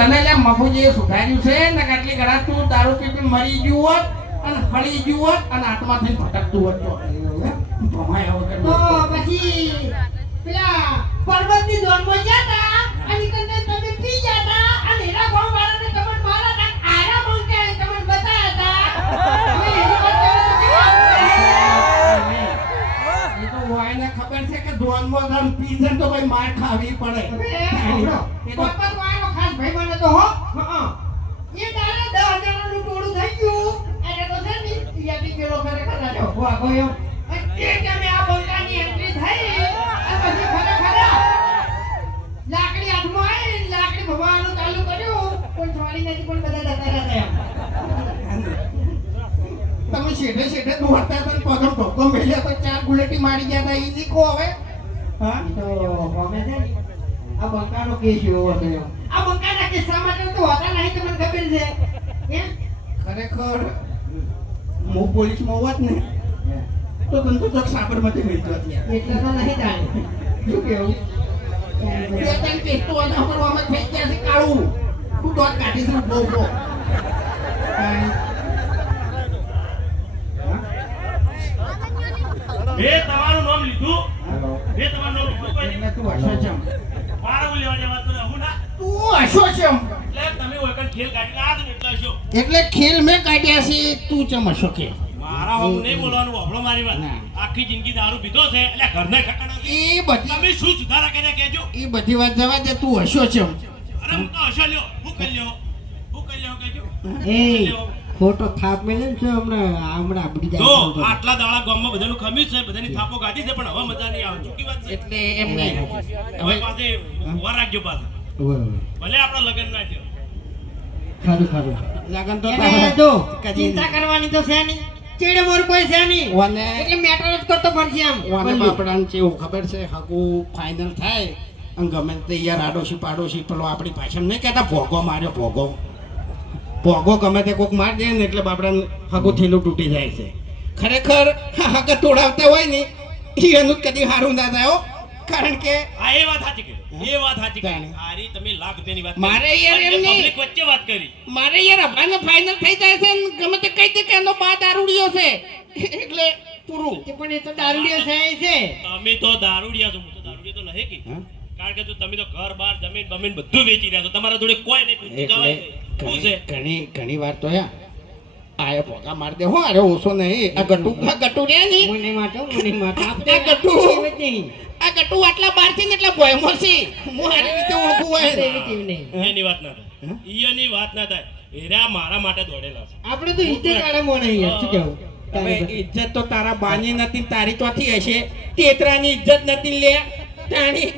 તને લે મફુજીએ સુધાર્યું છે ને કેટલી ઘણા તું દારૂ પી મરી ગયું હોત અને હળી ગયું હોત અને આત્માથી ભટકતું હોત તો ભમાયા વગર તો પછી પેલા પર્વતની દોરમાં ગયા તા અને કંદે તમે પી ગયા તા અને એના ગામ વાળાને તમને મારા તા આરા મંકે તમને બતાયા તા હવે એની વાત એ તો વાયને ખબર છે કે ધોનમાં જમ પીઝન તો ભાઈ માર ખાવી પડે એ તો પપ્પા વાળો ખાસ ભાઈ મને તો હો એ દાડે 10,000 નું ટોળું થઈ ગયું એટલે તો છે ને યાદી પેલો કરે કરા જો હો ગયો કે તમે આ બંકાની એન્ટ્રી થઈ આ પછી ખરેખર લાકડી હાથમાં આવી લાકડી ભગવાનનું ચાલુ કર્યું પણ છોડી નથી પણ બધા જતા રહ્યા તમે શેઠે શેઠે દોડતા હતા પગમ ઢોકો મેલ્યા તો 4 ગુલેટી મારી ગયા હતા ઈ શીખો હવે હા તો ગમે છે ને આ બંકાનો કેસ એવો થયો આ બંકાના કિસ્સામાં તો હોતા નહીં તમને ખબર છે હે ખરેખર હું પોલીસમાં હોત ને તો તને તો ચોક સાબરમતી મળતો અત્યારે એટલે તો નહીં જાણે શું કેવું બે ત્રણ ટેસ્ટો આના પર અમે થઈ ગયા છે કાળું તું દોત કાઢીશું બહુ બહુ એ તમારું નામ લીધું એ તમારું નામ લીધું કોઈ એટલે તું હશો ચમ મારા લેવા જવા તો હું ના તું હશો ચમ એટલે તમે ઓકન ખેલ કાઢી આ તો એટલા છો એટલે ખેલ મેં કાઢ્યા છે તું ચમ હશો કે મારા હું નહીં બોલવાનું વાપરો મારી વાત ના. આખી જિંદગી દારૂ પીધો છે એટલે ઘરને ખટાડા છે. એ બધી તમે શું સુધારા કર્યા કહેજો એ બધી વાત જવા દે તું હશો ચમ અરે હું તો હશો લ્યો હું કરી લ્યો કહેજો એ ફોટો થાપ મેલે છે હમણાં આપડી જો આટલા દાડા ગામમાં બધાનું ખમીજ છે બધાની થાપો ગાધી છે પણ હવે મજા નહીં આવે ચૂકી વાત છે એટલે એમ નહીં હવે પાસે વાર રાખજો પાછા ભલે આપણા લગ્ન ના થયો ખરું લગન તો એટલે જો ચિંતા કરવાની તો છે નહીં ચેડે મોર કોઈ છે નહીં વાને એટલે મેટર જ કરતો પડશે આમ વાને બાપડાને કેવું ખબર છે હાકુ ફાઇનલ થાય અને ગમે તે યાર આડોશી પાડોશી પેલો આપણી પાછળ નહીં કહેતા ભોગો માર્યો ભોગો ગમે તે કોક માર દે ને એટલે બાપડાને હાકુ થેલું તૂટી જાય છે ખરેખર હાકા તોડાવતા હોય ને એનું કદી સારું ના થાય હો કારણ કે હા એ વાત સાચી કરી એ વાત સાચી કરી જાણે. આરી તમે લાખ રૂપિયાની વાત મારે યાર એમ નહીં. પબ્લિક વચ્ચે વાત કરી મારે યાર અભાને ફાઇનલ થઈ જાય છે ને ગમે તે કહી દે કે એનો બા દારૂડિયો છે એટલે પૂરું પણ એ તો દારૂડિયો છે તમે તો દારૂડિયા છો હું તો દારૂડિયો તો નહીં કી હા? કારણ કે જો તમે તો ઘર બાર જમીન બમીન બધું વેચી રહ્યા છો તમારા જોડે કોઈ નહીં પૂછતું જવાય નહીં. શું છે ઘણી વાર તો યા આયા ભોગા માર દે હો અરે ઓછો નહીં આ ગટુ રે ની મને માટે આ ગટુ આ ગટુ આટલા બાર છે ને એટલે ભોયમો છે હું સારી રીતે ઓળખું હોય એની વાત ના થાય એની વાત ના થાય એરા મારા માટે દોડેલા છે આપણે તો ઇજ્જત વાળા મોણ અહીંયા શું કેવું હવે ઇજ્જત તો તારા બાની નથી તારી ચોથી હશે તેતરાની ઇજ્જત નથી લે તાણી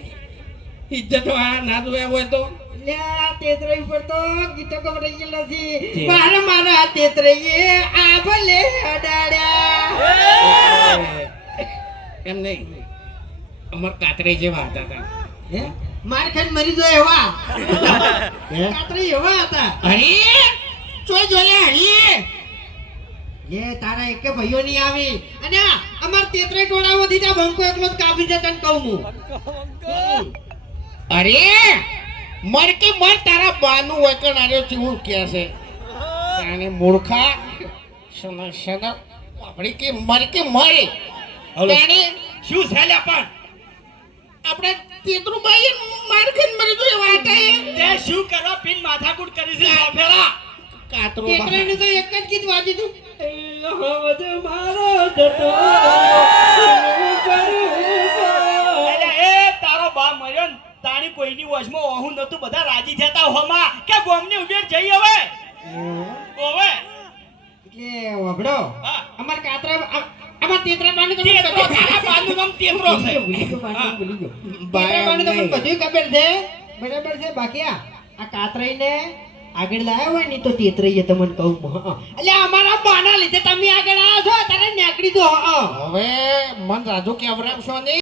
ઇજ્જત વાળા ના જોયા હોય તો લ્યા તેતરાઈ ઉપર તો ગીતો ગવડાઈ ગયેલા છે મારા તેતરાઈએ આ ભલે અડાડ્યા એમ નહીં અમાર કાતરે જેવા હતા તા હે માર ખાઈને મરી જો એવા કાતરાઈ એવા હતા હરી ચોય જોલે હરી એ તારા એકે ભાઈઓ નહીં આવી અને અમાર તેતરાઈ ટોળામાંથી ત્યાં બંકો એકલો જ કાપી જતા ને કહું હું અરે મર કે મર તારા બાનું વચન આર્યો કેવું કે છે તાને મૂર્ખા સના આપણી કે મર હલો. તાણે શું છે લ્યા પણ આપણે તેતરુભાઈ માર ખાઈને મરી જો એવા હતા એ તે શું કરવા પીન માથાકૂટ કરી છે ફેરા કાતરો તેતરાઈનું તો એક જ ગીત વાજ્યું તું મારો જટો અલ્યા એ તારો બા મર્યો ને તાણી કોઈની વશમાં ઓહું નતું બધા રાજી થતા હોમાં કે ગોમની ઉબેર જઈ હવે ઓવે એટલે વગડો હા. અમાર કાતરા અમાર તેતરા બાનું તો તેતરો તારા બાનું નામ તેતરો છે ભૂલી ગયો હા. તેતરા બાનું તો મને બધું ખબર છે બરાબર છે બાકી આ કાતરાઈને આગળ લાવ્યો હોય ને તો તેતરાઈએ તમને કહું એટલે અમારા બાના લીધે તમે આગળ આવ્યા છો તારે નેકડી દો હવે મન રાજુ કે અવરામ છો નહીં